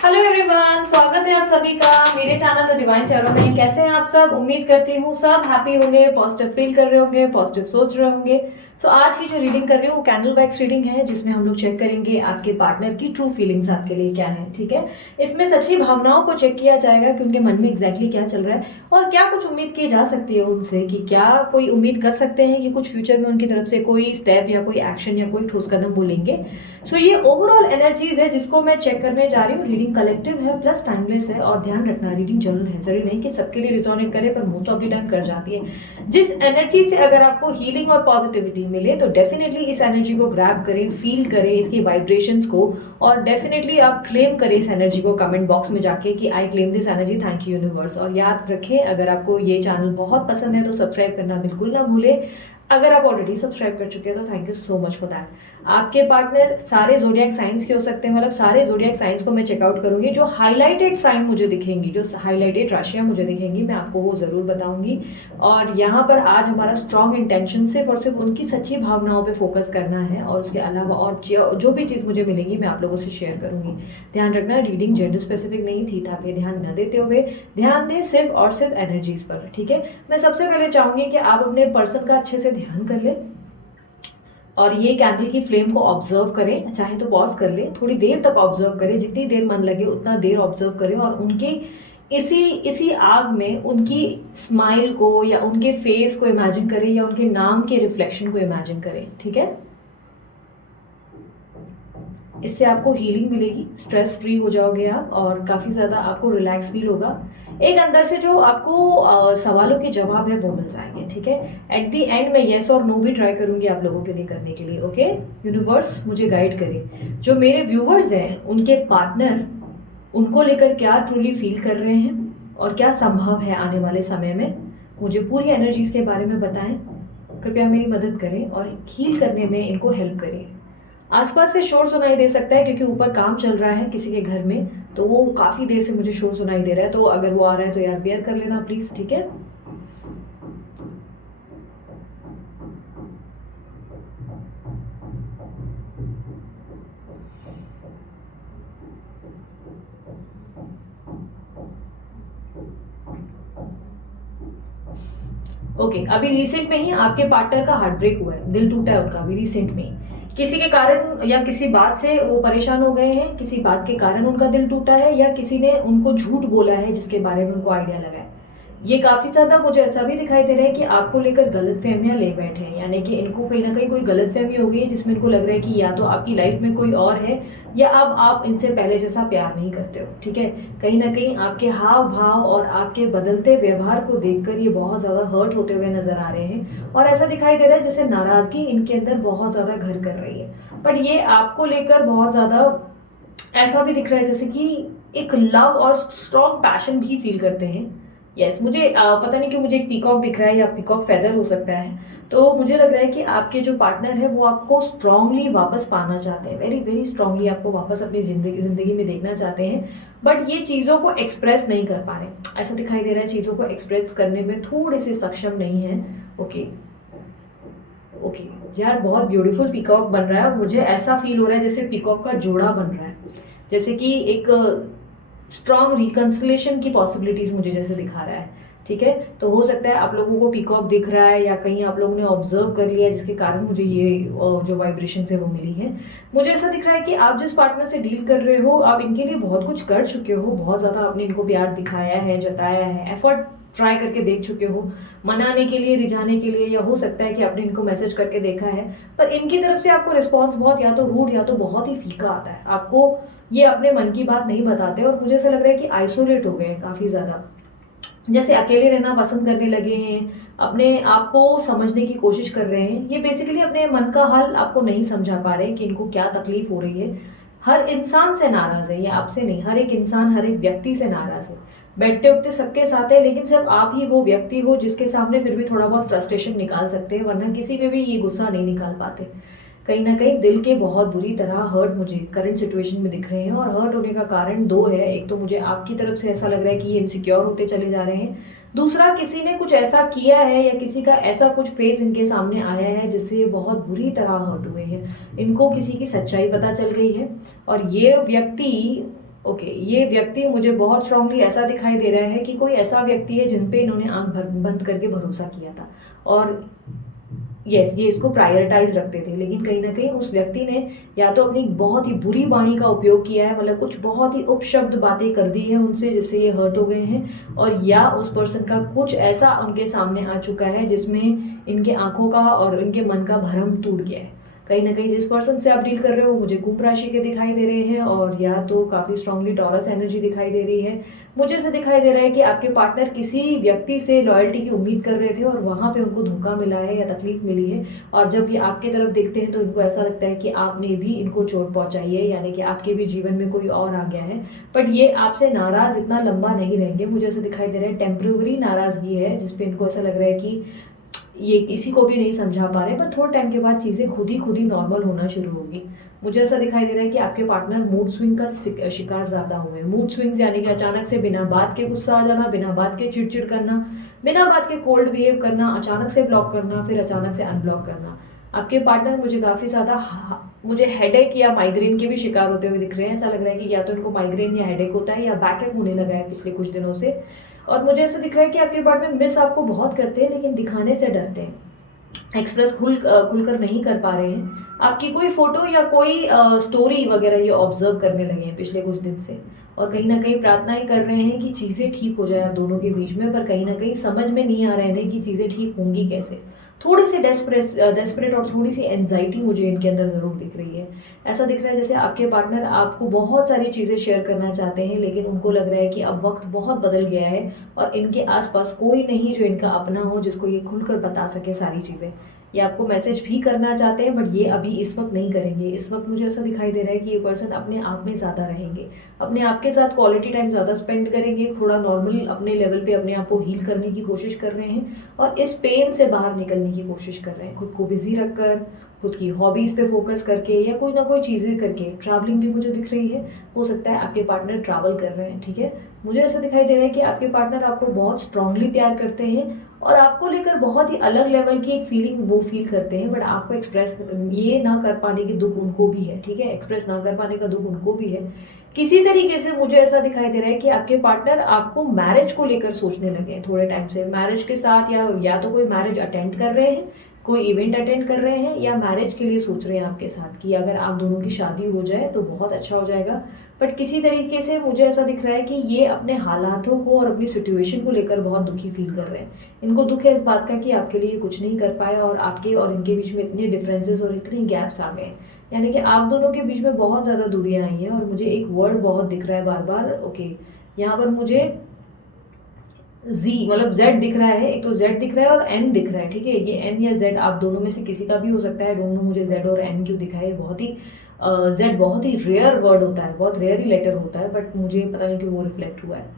Hello everyone, स्वागत है आप सभी का मेरे चैनल द डिवाइन टैरो में। कैसे हैं आप सब? उम्मीद करती हूँ सब हैप्पी होंगे, पॉजिटिव फील कर रहे होंगे, पॉजिटिव सोच रहे होंगे। सो आज की जो रीडिंग कर रही हूँ वो कैंडल वैक्स रीडिंग है, जिसमें हम लोग चेक करेंगे आपके पार्टनर की ट्रू फीलिंग्स आपके लिए क्या है। ठीक है, इसमें सच्ची भावनाओं को चेक किया जाएगा कि उनके मन में एग्जैक्टली क्या चल रहा है और क्या कुछ उम्मीद की जा सकती है उनसे, कि क्या कोई उम्मीद कर सकते हैं कि कुछ फ्यूचर में उनकी तरफ से कोई स्टेप या कोई एक्शन या कोई ठोस कदम वो लेंगे। सो ये ओवरऑल एनर्जीज है जिसको मैं चेक करने जा रही हूँ। रीडिंग कलेक्टिव है प्लस टाइमलेस है, और ध्यान रखना रीडिंग जनरल है, जरूरी नहीं कि सबके लिए रिजोनेट करे, पर मोस्ट ऑफ द टाइम कर जाती है। जिस एनर्जी से अगर आपको हीलिंग और पॉजिटिविटी मिले तो डेफिनेटली इस एनर्जी को ग्रैब करें, फील करें इसकी वाइब्रेशंस को, और डेफिनेटली आप क्लेम करें इस एनर्जी को कमेंट बॉक्स में जाके कि I claim this energy, thank you universe. और याद रखें, अगर आपको ये चैनल बहुत पसंद है तो सब्सक्राइब करना बिल्कुल ना भूलें। अगर आप ऑलरेडी सब्सक्राइब कर चुके हैं तो thank you so much for that. आपके पार्टनर सारे जोडियाक साइंस के हो सकते हैं, मतलब सारे जोडियाक साइंस को मैं चेकआउट करूंगी। जो हाईलाइटेड साइन मुझे दिखेंगी, जो हाईलाइटेड राशियां मुझे दिखेंगी, मैं आपको वो जरूर बताऊंगी। और यहाँ पर आज हमारा स्ट्रॉन्ग इंटेंशन सिर्फ और सिर्फ उनकी सच्ची भावनाओं पे फोकस करना है, और उसके अलावा और जो भी चीज़ मुझे मिलेंगी मैं आप लोगों से शेयर करूंगी। ध्यान रखना, रीडिंग जेंडर स्पेसिफिक नहीं थी, था पे ध्यान न देते हुए ध्यान दें सिर्फ और सिर्फ एनर्जीज पर। ठीक है, मैं सबसे पहले चाहूंगी कि आप अपने पर्सन का अच्छे से ध्यान कर लें और ये कैंडल की फ्लेम को ऑब्जर्व करें। चाहे तो पॉज कर ले, थोड़ी देर तक ऑब्जर्व करें, जितनी देर मन लगे उतना देर ऑब्जर्व करें, और उनके इसी इसी आग में उनकी स्माइल को या उनके फेस को इमेजिन करें, या उनके नाम के रिफ्लेक्शन को इमेजिन करें। ठीक है, इससे आपको हीलिंग मिलेगी, स्ट्रेस फ्री हो जाओगे आप, और काफ़ी ज़्यादा आपको रिलैक्स फील होगा। एक अंदर से जो आपको सवालों के जवाब है वो मिल जाएंगे। ठीक है, एट दी एंड मैं येस और नो भी ट्राई करूंगी आप लोगों के लिए करने के लिए। ओके, यूनिवर्स मुझे गाइड करे। जो मेरे व्यूवर्स हैं उनके पार्टनर उनको लेकर क्या ट्रूली फील कर रहे हैं और क्या संभव है आने वाले समय में, मुझे पूरी एनर्जीज के बारे में बताएं। कृपया मेरी मदद करें और हील करने में इनको हेल्प करें। आसपास से शोर सुनाई दे सकता है क्योंकि ऊपर काम चल रहा है किसी के घर में, तो वो काफ़ी देर से मुझे शोर सुनाई दे रहा है, तो अगर वो आ रहा है तो यार बेयर कर लेना प्लीज़। ठीक है, ओके। अभी रिसेंट में ही आपके पार्टनर का हार्ट ब्रेक हुआ है, दिल टूटा है उनका अभी रिसेंट में ही। किसी के कारण या किसी बात से वो परेशान हो गए हैं, किसी बात के कारण उनका दिल टूटा है, या किसी ने उनको झूठ बोला है जिसके बारे में उनको आइडिया लगा है। ये काफ़ी ज़्यादा मुझे ऐसा भी दिखाई दे रहा है कि आपको लेकर गलतफहमियां ले बैठे हैं, यानी कि इनको कहीं ना कहीं कोई गलतफहमी हो गई है जिसमें इनको लग रहा है कि या तो आपकी लाइफ में कोई और है, या अब आप इनसे पहले जैसा प्यार नहीं करते हो। ठीक है, कहीं ना कहीं आपके हाव भाव और आपके बदलते व्यवहार को देखकर ये बहुत ज़्यादा हर्ट होते हुए नजर आ रहे हैं, और ऐसा दिखाई दे रहा है जैसे नाराज़गी इनके अंदर बहुत ज़्यादा घर कर रही है। बट ये आपको लेकर बहुत ज़्यादा ऐसा भी दिख रहा है जैसे कि एक लव और स्ट्रॉन्ग पैशन भी फील करते हैं। यस, मुझे पता नहीं क्यों मुझे एक पीकॉक दिख रहा है, या पीकॉक फेदर हो सकता है। तो मुझे लग रहा है कि आपके जो पार्टनर है वो आपको स्ट्रांगली वापस पाना चाहते हैं, वेरी वेरी स्ट्रांगली आपको वापस अपनी जिंदगी में देखना चाहते हैं, बट ये चीज़ों को एक्सप्रेस नहीं कर पा रहे। ऐसा दिखाई दे रहा है चीज़ों को एक्सप्रेस करने में थोड़े से सक्षम नहीं है। ओके ओके, यार बहुत ब्यूटीफुल पीकॉक बन रहा है, मुझे ऐसा फील हो रहा है जैसे पीकॉक का जोड़ा बन रहा है, जैसे कि एक स्ट्रॉन्ग रिकन्सिलेशन की पॉसिबिलिटीज मुझे जैसे दिखा रहा है। ठीक है, तो हो सकता है आप लोगों को पीकॉक दिख रहा है, या कहीं आप लोगों ने ऑब्जर्व कर लिया जिसके कारण मुझे ये जो वाइब्रेशन है वो मिली है। मुझे ऐसा दिख रहा है कि आप जिस पार्टनर से डील कर रहे हो आप इनके लिए बहुत कुछ कर चुके हो, बहुत ज़्यादा आपने इनको प्यार दिखाया है, जताया है, एफर्ट ट्राई करके देख चुके हो, मनाने के लिए, रिझाने के लिए, या हो सकता है कि आपने इनको मैसेज करके देखा है, पर इनकी तरफ से आपको रिस्पॉन्स बहुत या तो रूड या तो बहुत ही फीका आता है। आपको ये अपने मन की बात नहीं बताते, और मुझे ऐसा लग रहा है कि आइसोलेट हो गए हैं काफ़ी ज़्यादा, जैसे अकेले रहना पसंद करने लगे हैं, अपने आप को समझने की कोशिश कर रहे हैं। ये बेसिकली अपने मन का हाल आपको नहीं समझा पा रहे कि इनको क्या तकलीफ हो रही है। हर इंसान से नाराज़ है, ये आपसे नहीं, हर एक इंसान हर एक व्यक्ति से नाराज़ है। बैठते उठते सबके साथ है, लेकिन सिर्फ आप ही वो व्यक्ति हो जिसके सामने फिर भी थोड़ा बहुत फ्रस्ट्रेशन निकाल सकते हैं, वरना किसी पे भी ये गुस्सा नहीं निकाल पाते। कहीं ना कहीं दिल के बहुत बुरी तरह हर्ट मुझे करंट सिचुएशन में दिख रहे हैं, और हर्ट होने का कारण दो है। एक तो मुझे आपकी तरफ से ऐसा लग रहा है कि ये इनसिक्योर होते चले जा रहे हैं, दूसरा किसी ने कुछ ऐसा किया है या किसी का ऐसा कुछ फेस इनके सामने आया है जिससे ये बहुत बुरी तरह हर्ट हुए हैं। इनको किसी की सच्चाई पता चल गई है, और ये व्यक्ति ओके, ये व्यक्ति मुझे बहुत स्ट्रांगली ऐसा दिखाई दे रहा है कि कोई ऐसा व्यक्ति है जिन पे इन्होंने आँख बंद करके भरोसा किया था, और यस, ये इसको प्रायोरिटाइज़ रखते थे। लेकिन कहीं न कहीं उस व्यक्ति ने या तो अपनी बहुत ही बुरी वाणी का उपयोग किया है, मतलब कुछ बहुत ही उपशब्द बातें कर दी हैं उनसे जिससे ये हर्ट हो गए हैं, और या उस पर्सन का कुछ ऐसा उनके सामने आ चुका है जिसमें इनके आँखों का और इनके मन का भ्रम टूट गया है। कहीं न कहीं जिस पर्सन से आप डील कर रहे हो वो मुझे कुंभ राशि के दिखाई दे रहे हैं, और या तो काफ़ी स्ट्रांगली टॉरस एनर्जी दिखाई दे रही है। मुझे ऐसा दिखाई दे रहा है कि आपके पार्टनर किसी व्यक्ति से लॉयल्टी की उम्मीद कर रहे थे और वहाँ पे उनको धोखा मिला है या तकलीफ मिली है, और जब ये आपकी तरफ देखते हैं तो इनको ऐसा लगता है कि आपने भी इनको चोट पहुँचाई है, यानी कि आपके भी जीवन में कोई और आ गया है। बट ये आपसे नाराज़ इतना लंबा नहीं रहेंगे, मुझे ऐसा दिखाई दे रहा है टेम्परेरी नाराज़गी है जिस पे इनको ऐसा लग रहा है कि ये किसी को भी नहीं समझा पा रहे, पर थोड़े टाइम के बाद चीज़ें खुद ही नॉर्मल होना शुरू होगी। मुझे ऐसा दिखाई दे रहा है कि आपके पार्टनर मूड स्विंग का शिकार ज़्यादा हुए हैं। मूड स्विंग्स यानी कि अचानक से बिना बात के गुस्सा आ जाना, बिना बात के चिड़चिड़ करना, बिना बात के कोल्ड बिहेव करना, अचानक से ब्लॉक करना, फिर अचानक से अनब्लॉक करना। आपके पार्टनर मुझे काफ़ी ज़्यादा मुझे हेडेक या माइग्रेन के भी शिकार होते हुए दिख रहे हैं। ऐसा लग रहा है कि या तो इनको माइग्रेन या हेडेक होता है या बैकएक होने लगा है पिछले कुछ दिनों से। और मुझे ऐसा दिख रहा है कि आपके पार्टनर मिस आपको बहुत करते हैं लेकिन दिखाने से डरते हैं, एक्सप्रेस खुलकर नहीं कर पा रहे हैं। आपकी कोई फ़ोटो या कोई स्टोरी वगैरह ये ऑब्ज़र्व करने लगे हैं पिछले कुछ दिन से, और कहीं न कहीं प्रार्थनाएँ कर रहे हैं कि चीज़ें ठीक हो जाएँ आप दोनों के बीच में, पर कहीं न कहीं समझ में नहीं आ रहा है इन्हें कि चीज़ें ठीक होंगी कैसे। थोड़ी-सी डेस्परेट और थोड़ी-सी एंग्ज़ायटी मुझे इनके अंदर ज़रूर दिख रही है। ऐसा दिख रहा है जैसे आपके पार्टनर आपको बहुत सारी चीज़ें शेयर करना चाहते हैं, लेकिन उनको लग रहा है कि अब वक़्त बहुत बदल गया है और इनके आस-पास कोई नहीं जो इनका अपना हो, जिसको ये खुलकर बता सके सारी चीज़ें। ये आपको मैसेज भी करना चाहते हैं बट ये अभी इस वक्त नहीं करेंगे। इस वक्त मुझे ऐसा दिखाई दे रहा है कि ये पर्सन अपने आप में ज़्यादा रहेंगे, अपने आप के साथ क्वालिटी टाइम ज़्यादा स्पेंड करेंगे, थोड़ा नॉर्मल अपने लेवल पे अपने आप को हील करने की कोशिश कर रहे हैं और इस पेन से बाहर निकलने की कोशिश कर रहे हैं, खुद को बिजी रखकर, खुद की हॉबीज़ पे फोकस करके या कोई ना कोई चीज़ें करके। ट्रैवलिंग भी मुझे दिख रही है, हो सकता है आपके पार्टनर ट्रैवल कर रहे हैं, ठीक है। मुझे ऐसा दिखाई दे रहा है कि आपके पार्टनर आपको बहुत स्ट्रांगली प्यार करते हैं और आपको लेकर बहुत ही अलग लेवल की एक फीलिंग वो फील करते हैं, बट आपको एक्सप्रेस ये ना कर पाने की दुख उनको भी है, ठीक है। एक्सप्रेस ना कर पाने का दुख उनको भी है। किसी तरीके से मुझे ऐसा दिखाई दे रहा है कि आपके पार्टनर आपको मैरिज को लेकर सोचने लगे हैं थोड़े टाइम से, मैरिज के साथ या तो कोई मैरिज अटेंड कर रहे हैं, कोई इवेंट अटेंड कर रहे हैं, या मैरिज के लिए सोच रहे हैं आपके साथ कि अगर आप दोनों की शादी हो जाए तो बहुत अच्छा हो जाएगा। बट किसी तरीके से मुझे ऐसा दिख रहा है कि ये अपने हालातों को और अपनी सिचुएशन को लेकर बहुत दुखी फील कर रहे हैं। इनको दुख है इस बात का कि आपके लिए कुछ नहीं कर पाए और आपके और इनके बीच में इतने डिफरेंसेस और इतने गैप्स आ गए हैं, यानी कि आप दोनों के बीच में बहुत ज़्यादा दूरियां आई हैं। और मुझे एक वर्ड बहुत दिख रहा है बार बार, ओके, यहाँ पर मुझे जी मतलब जेड दिख रहा है, एक तो जेड दिख रहा है और एन दिख रहा है, ठीक है। ये एन या जेड आप दोनों में से किसी का भी हो सकता है, डोंट नो मुझे जेड और एन क्यों दिखा है। बहुत ही जेड बहुत ही रेयर वर्ड होता है, बहुत रेयर ही लेटर होता है, बट मुझे पता नहीं क्यों वो रिफ्लेक्ट हुआ है।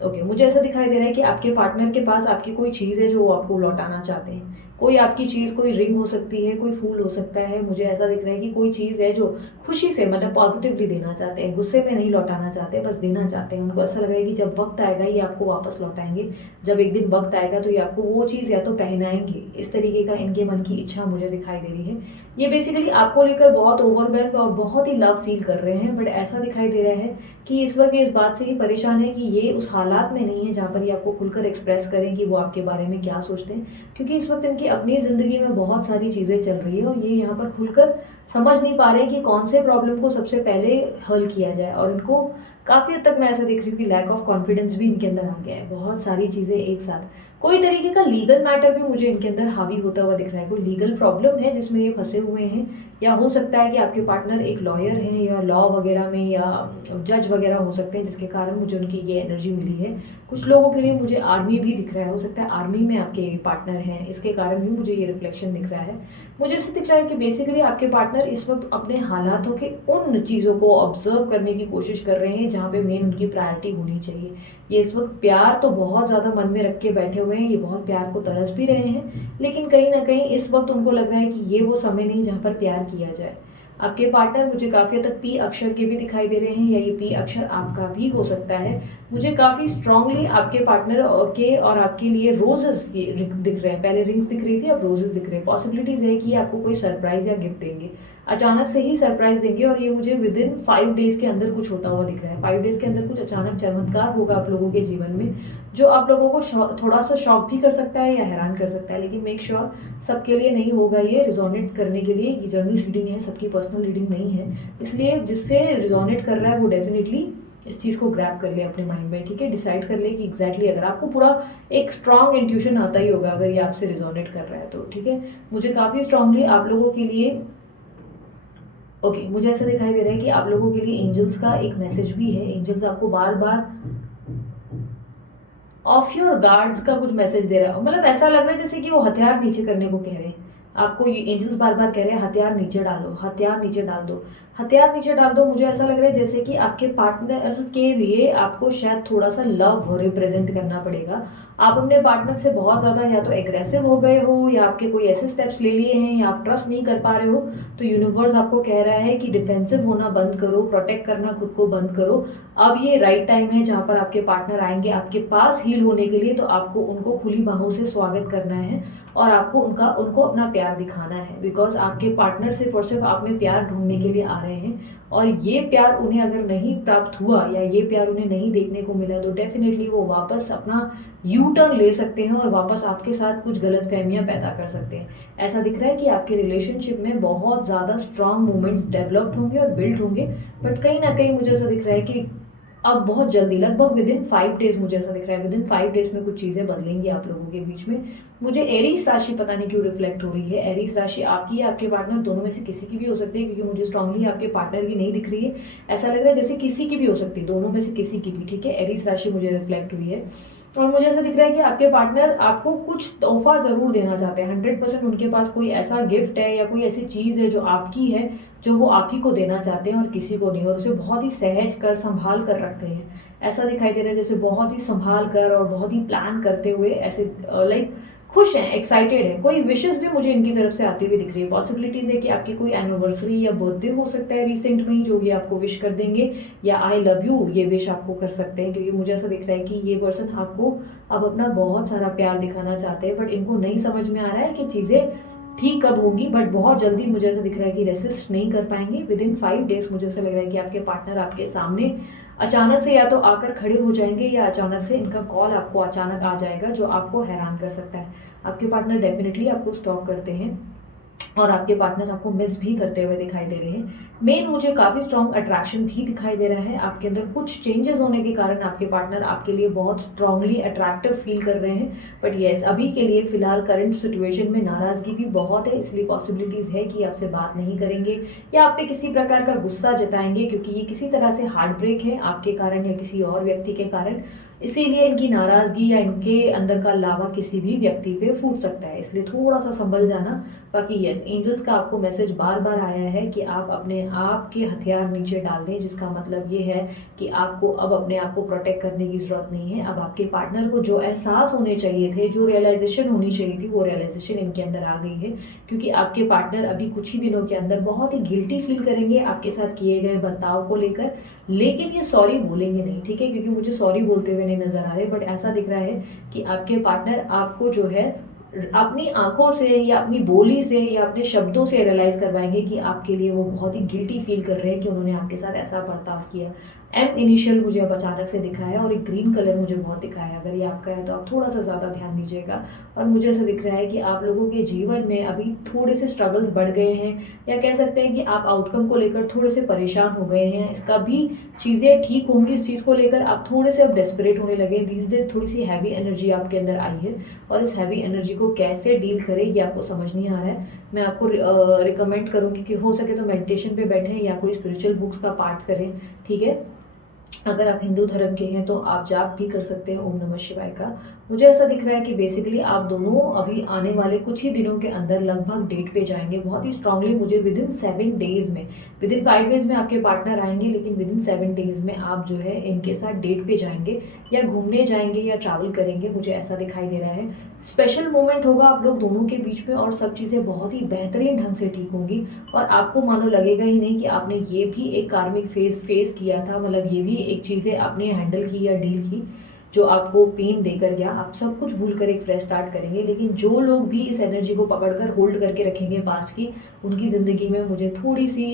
ओके, मुझे ऐसा दिखाई दे रहा है कि आपके पार्टनर के पास आपकी कोई चीज़ है जो वो आपको लौटाना चाहते हैं। कोई आपकी चीज़, कोई रिंग हो सकती है, कोई फूल हो सकता है। मुझे ऐसा दिख रहा है कि कोई चीज़ है जो खुशी से मतलब पॉजिटिवली देना चाहते हैं, गुस्से में नहीं लौटाना चाहते, बस देना चाहते हैं। उनको ऐसा लग रहा है कि जब वक्त आएगा ये आपको वापस लौटाएंगे, जब एक दिन वक्त आएगा तो ये आपको वो चीज़ या तो पहनाएंगे। इस तरीके का इनके मन की इच्छा मुझे दिखाई दे रही है। ये बेसिकली आपको लेकर बहुत ओवरवेल्ड और बहुत ही लव फील कर रहे हैं, बट ऐसा दिखाई दे रहा है कि इस वक्त ये इस बात से ही परेशान है कि ये उस हालात में नहीं है जहाँ पर ये आपको खुलकर एक्सप्रेस करें कि वो आपके बारे में क्या सोचते हैं, क्योंकि इस वक्त इनकी अपनी ज़िंदगी में बहुत सारी चीज़ें चल रही है और ये यहाँ पर खुलकर समझ नहीं पा रहे कि कौन से प्रॉब्लम को सबसे पहले हल किया जाए। और इनको काफ़ी हद तक मैं ऐसा देख रही हूँ कि लैक ऑफ कॉन्फिडेंस भी इनके अंदर आ गया है, बहुत सारी चीज़ें एक साथ। कोई तरीके का लीगल मैटर भी मुझे इनके अंदर हावी होता हुआ दिख रहा है, कोई लीगल प्रॉब्लम है जिसमें ये फंसे हुए हैं, या हो सकता है कि आपके पार्टनर एक लॉयर हैं या लॉ वगैरह में या जज वगैरह हो सकते हैं, जिसके कारण मुझे उनकी ये एनर्जी मिली है। कुछ लोगों के लिए मुझे आर्मी भी दिख रहा है, हो सकता है आर्मी में आपके पार्टनर हैं, इसके कारण भी मुझे ये रिफ्लेक्शन दिख रहा है। मुझे इससे दिख रहा है कि बेसिकली आपके पार्टनर इस वक्त अपने हालातों के उन चीज़ों को ऑब्जर्व करने की कोशिश कर रहे हैं जहाँ पे मेन उनकी प्रायोरिटी होनी चाहिए। ये इस वक्त प्यार तो बहुत ज़्यादा मन में रख के बैठे हुए हैं, ये बहुत प्यार को तरस भी रहे हैं, लेकिन कहीं ना कहीं इस वक्त उनको लग रहा है कि ये वो समय नहीं जहाँ पर प्यार किया जाए। आपके पार्टनर मुझे काफ़ी हद तक पी अक्षर के भी दिखाई दे रहे हैं, या ये पी अक्षर आपका भी हो सकता है। मुझे काफ़ी स्ट्रांगली आपके पार्टनर के और आपके लिए रोजेस दिख रहे हैं, पहले रिंग्स दिख रही थी, अब रोजेस दिख रहे हैं। पॉसिबिलिटीज़ है कि आपको कोई सरप्राइज या गिफ्ट देंगे। अचानक से ही सरप्राइज देंगे और ये मुझे विद इन 5 डेज के अंदर कुछ होता हुआ दिख रहा है। 5 डेज के अंदर कुछ अचानक चमत्कार होगा आप लोगों के जीवन में, जो आप लोगों को थोड़ा सा शॉक भी कर सकता है या हैरान कर सकता है, लेकिन मेक श्योर सबके लिए नहीं होगा। ये रिजोनेट करने के लिए ये जनरल रीडिंग है, सबकी पर्सनल रीडिंग नहीं है, इसलिए जिससे रिजोनेट कर रहा है वो डेफिनेटली इस चीज़ को ग्रैब कर ले अपने माइंड में, ठीक है। डिसाइड कर ले कि एग्जैक्टली अगर आपको पूरा एक स्ट्रांग इंट्यूशन आता ही होगा अगर ये आपसे रिजोनेट कर रहा है तो, ठीक है। मुझे काफ़ी स्ट्रांगली आप लोगों के लिए मुझे ऐसा दिखाई दे रहा है कि आप लोगों के लिए एंजल्स का एक मैसेज भी है। एंजल्स आपको बार बार ऑफ योर गार्ड्स का कुछ मैसेज दे रहा है, मतलब ऐसा लग रहा है जैसे कि वो हथियार नीचे करने को कह रहे हैं आपको। ये एंजल्स बार बार कह रहे हैं हथियार नीचे डालो, हथियार नीचे डाल दो, हथियार नीचे डाल दो। मुझे ऐसा लग रहा है जैसे कि आपके पार्टनर के लिए आपको शायद थोड़ा सा लव रिप्रेजेंट करना पड़ेगा। आप अपने पार्टनर से बहुत ज़्यादा या तो एग्रेसिव हो गए हो या आपके कोई ऐसे स्टेप्स ले लिए हैं या आप ट्रस्ट नहीं कर पा रहे हो, तो यूनिवर्स आपको कह रहा है कि डिफेंसिव होना बंद करो, प्रोटेक्ट करना खुद को बंद करो। अब ये राइट टाइम है जहाँ पर आपके पार्टनर आएंगे आपके पास हील होने के लिए, तो आपको उनको खुली बाहों से स्वागत करना है और आपको उनको अपना प्यार दिखाना है, बिकॉज आपके पार्टनर सिर्फ और सिर्फ आप में प्यार ढूंढने के लिए आ रहे हैं। और ये प्यार उन्हें अगर नहीं प्राप्त हुआ या ये प्यार उन्हें नहीं देखने को मिला तो डेफिनेटली वो वापस अपना यू टर्न ले सकते हैं और वापस आपके साथ कुछ गलतफहमियां पैदा कर सकते हैं। ऐसा दिख रहा है कि आपके रिलेशनशिप में बहुत ज़्यादा स्ट्रांग मोमेंट्स डेवलप्ड होंगे और बिल्ड होंगे, बट कहीं ना कहीं मुझे ऐसा दिख रहा है कि अब बहुत जल्दी लगभग विद इन 5 डेज, मुझे ऐसा दिख रहा है विद इन 5 डेज में कुछ चीज़ें बदलेंगी आप लोगों के बीच में। मुझे एरीज राशि पता नहीं क्यों रिफ्लेक्ट हो रही है। एरीज राशि आपकी या आपके पार्टनर दोनों में से किसी की भी हो सकती है, क्योंकि मुझे स्ट्रांगली आपके पार्टनर की नहीं दिख रही है। ऐसा लग रहा है जैसे किसी की भी हो सकती है, दोनों में से किसी की भी, ठीक है। एरीज राशि मुझे रिफ्लेक्ट हुई है और मुझे ऐसा दिख रहा है कि आपके पार्टनर आपको कुछ तोहफा ज़रूर देना चाहते हैं। 100% उनके पास कोई ऐसा गिफ्ट है या कोई ऐसी चीज़ है जो आपकी है, जो वो आप ही को देना चाहते हैं और किसी को नहीं, और उसे बहुत ही सहज कर संभाल कर रख रहे हैं। ऐसा दिखाई दे रहा है जैसे बहुत ही संभाल कर और बहुत ही प्लान करते हुए ऐसे लाइक खुश हैं, एक्साइटेड है। कोई विशेस भी मुझे इनकी तरफ से आती हुई दिख रही है। पॉसिबिलिटीज है कि आपकी कोई एनिवर्सरी या बर्थडे हो सकता है रिसेंट में ही, जो ये आपको विश कर देंगे, या आई लव यू ये विश आपको कर सकते हैं, क्योंकि मुझे ऐसा दिख रहा है कि ये पर्सन आपको अब अपना बहुत सारा प्यार दिखाना चाहते हैं, बट इनको नहीं समझ में आ रहा है कि चीज़ें ठीक कब होंगी। बट बहुत जल्दी मुझे ऐसा दिख रहा है कि रेसिस्ट नहीं कर पाएंगे। विद इन 5 डेज मुझे ऐसा लग रहा है कि आपके पार्टनर आपके सामने अचानक से या तो आकर खड़े हो जाएंगे या अचानक से इनका कॉल आपको अचानक आ जाएगा, जो आपको हैरान कर सकता है। आपके पार्टनर डेफिनेटली आपको स्टॉक करते हैं और आपके पार्टनर आपको मिस भी करते हुए दिखाई दे रहे हैं। मेन मुझे काफ़ी स्ट्रॉन्ग अट्रैक्शन भी दिखाई दे रहा है। आपके अंदर कुछ चेंजेस होने के कारण आपके पार्टनर आपके लिए बहुत स्ट्रांगली अट्रैक्टिव फील कर रहे हैं। बट येस, अभी के लिए फिलहाल करंट सिचुएशन में नाराज़गी भी बहुत है, इसलिए पॉसिबिलिटीज़ है कि आपसे बात नहीं करेंगे या आप पे किसी प्रकार का गुस्सा जताएंगे, क्योंकि ये किसी तरह से हार्ट ब्रेक है आपके कारण या किसी और व्यक्ति के कारण। इसीलिए इनकी नाराज़गी या इनके अंदर का लावा किसी भी व्यक्ति पे फूट सकता है, इसलिए थोड़ा सा संभल जाना। बाकी यस, एंजल्स का आपको मैसेज बार बार आया है कि आप अपने आप के हथियार नीचे डाल दें, जिसका मतलब ये है कि आपको अब अपने आप को प्रोटेक्ट करने की ज़रूरत नहीं है। अब आपके पार्टनर को जो एहसास होने चाहिए थे, जो रियलाइजेशन होनी चाहिए थी, वो रियलाइजेशन इनके अंदर आ गई है, क्योंकि आपके पार्टनर अभी कुछ ही दिनों के अंदर बहुत ही गिल्टी फील करेंगे आपके साथ किए गए बर्ताव को लेकर, लेकिन ये सॉरी बोलेंगे नहीं, ठीक है, क्योंकि मुझे सॉरी बोलते हुए नहीं नजर आ रहे। बट ऐसा दिख रहा है कि आपके पार्टनर आपको जो है अपनी आंखों से या अपनी बोली से या अपने शब्दों से रियलाइज करवाएंगे कि आपके लिए वो बहुत ही गिल्टी फील कर रहे हैं कि उन्होंने आपके साथ ऐसा बर्ताव किया। एम इनिशियल मुझे अब अचानक से दिखा है और एक ग्रीन कलर मुझे बहुत दिखा है। अगर ये आपका है तो आप थोड़ा सा ज़्यादा ध्यान दीजिएगा। और मुझे ऐसा दिख रहा है कि आप लोगों के जीवन में अभी थोड़े से स्ट्रगल्स बढ़ गए हैं, या कह सकते हैं कि आप आउटकम को लेकर थोड़े से परेशान हो गए हैं। इसका भी चीज़ें ठीक होंगी, इस चीज़ को लेकर आप थोड़े से अब डेस्परेट होने लगे। दीज डेज थोड़ी सी हैवी एनर्जी आपके अंदर आई है और इस हैवी एनर्जी को कैसे डील करें ये आपको समझ नहीं आ रहा है। मैं आपको रिकमेंड करूँगी कि हो सके तो मेडिटेशन पे बैठें या कोई स्पिरिचुअल बुक्स का पाठ करें, ठीक है। अगर आप हिंदू धर्म के हैं तो आप जाप भी कर सकते हैं ओम नमः शिवाय का। मुझे ऐसा दिख रहा है कि बेसिकली आप दोनों अभी आने वाले कुछ ही दिनों के अंदर लगभग डेट पे जाएंगे बहुत ही स्ट्रांगली। मुझे विद इन 7 डेज में, विद इन 5 डेज में आपके पार्टनर आएंगे, लेकिन विद इन 7 डेज में आप जो है इनके साथ डेट पे जाएंगे या घूमने जाएंगे या ट्रैवल करेंगे, मुझे ऐसा दिखाई दे रहा है। स्पेशल मोमेंट होगा आप लोग दोनों के बीच में और सब चीज़ें बहुत ही बेहतरीन ढंग से ठीक होंगी और आपको मानो लगेगा ही नहीं कि आपने ये भी एक कार्मिक फेस किया था, मतलब ये भी एक चीज़ें आपने हैंडल की या डील की। जो आपको पेन देकर गया, आप सब कुछ भूल कर एक फ्रेश स्टार्ट करेंगे। लेकिन जो लोग भी इस एनर्जी को पकड़कर होल्ड करके रखेंगे पास्ट की, उनकी ज़िंदगी में मुझे थोड़ी सी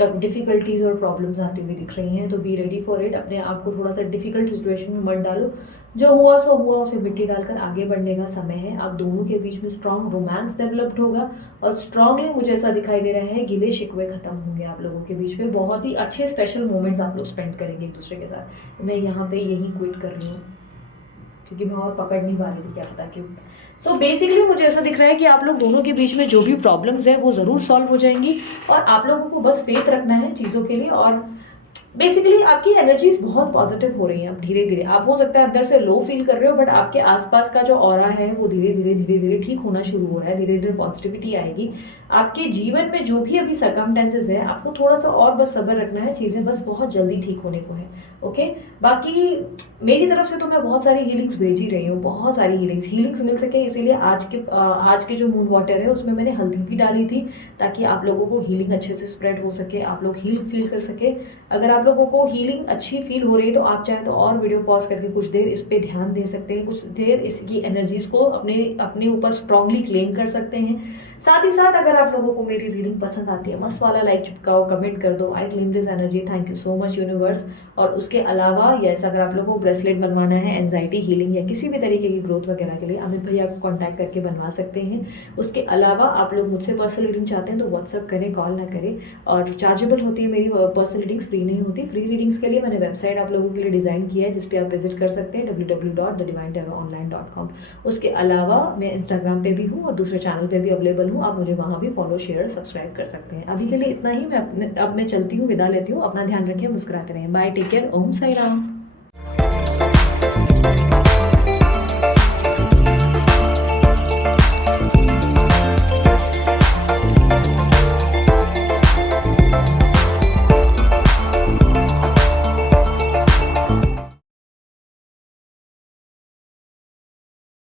डिफ़िकल्टीज़ और प्रॉब्लम्स आती हुई दिख रही हैं। तो बी रेडी फॉर इट। अपने आप को थोड़ा सा डिफ़िकल्ट सिचुएशन में मत डालो। जो हुआ सो हुआ, उसे मिट्टी डालकर आगे बढ़ने का समय है। आप दोनों के बीच में स्ट्रॉन्ग रोमांस डेवलप्ड होगा और स्ट्रांगली मुझे ऐसा दिखाई दे रहा है गिले शिकवे खत्म होंगे आप लोगों के बीच में। बहुत ही अच्छे स्पेशल मोमेंट्स आप लोग स्पेंड करेंगे एक दूसरे के साथ। मैं यहाँ पे यही क्विट कर रही हूँ क्योंकि मैं और पकड़ नहीं पा रही थी, क्या पता क्यों। सो बेसिकली मुझे ऐसा दिख रहा है कि आप लोग दोनों के बीच में जो भी प्रॉब्लम्स है वो ज़रूर सॉल्व हो जाएंगी और आप लोगों को बस फेथ रखना है चीज़ों के लिए। और बेसिकली आपकी एनर्जीज बहुत पॉजिटिव हो रही हैं अब धीरे धीरे। आप हो सकता है अंदर से लो फील कर रहे हो, बट आपके आसपास का जो ऑरा है वो धीरे धीरे ठीक होना शुरू हो रहा है। धीरे धीरे पॉजिटिविटी आएगी आपके जीवन में। जो भी अभी सर्कमस्टेंसेस है, आपको थोड़ा सा और बस सब्र रखना है, चीज़ें बस बहुत जल्दी ठीक होने को है। ओके, बाकी मेरी तरफ से तो मैं बहुत सारी हीलिंग्स भेज ही रही हूँ, बहुत सारी हीलिंग्स मिल सके, इसीलिए आज के जो मून वाटर है उसमें मैंने हल्दी भी डाली थी ताकि आप लोगों को हीलिंग अच्छे से स्प्रेड हो सके, आप लोग हील फील कर सके। अगर आप लोगों को हीलिंग अच्छी फील हो रही है तो आप चाहे तो और वीडियो पॉज करके कुछ देर इस पे ध्यान दे सकते हैं, कुछ देर इसकी एनर्जीज को अपने ऊपर स्ट्रांगली क्लेम कर सकते हैं। साथ ही साथ अगर आप लोगों को मेरी रीडिंग पसंद आती है, मस्त वाला लाइक चिपकाओ, कमेंट कर दो, I claim this energy, thank you so much universe. और उसके अलावा यस, अगर आप लोगों को ब्रेसलेट बनवाना है एंजाइटी हीलिंग या किसी भी तरीके की ग्रोथ वगैरह के लिए, अमित भैया को कॉन्टैक्ट करके बनवा सकते हैं। उसके अलावा आप लोग मुझसे पर्सनल रीडिंग चाहते हैं तो व्हाट्सअप करें, कॉल ना करें। और चार्जेबल होती है मेरी पर्सनल रीडिंग्स, फ्री नहीं होती। फ्री रीडिंग्स के लिए मैंने वेबसाइट आप लोगों के लिए डिज़ाइन किया है जिस पे आप विजिट कर सकते हैं www.thedivinetarot.online.com। उसके अलावा मैं इंस्टाग्राम पे भी हूँ और दूसरे चैनल पे भी अवेलेबल हूँ, आप मुझे वहाँ भी फॉलो शेयर सब्सक्राइब कर सकते हैं। अभी के लिए इतना ही। मैं चलती हूँ, विदा लेती हूँ। अपना ध्यान रखिए, मुस्कुराते रहें। बाय, टेक केयर, ओम साई राम।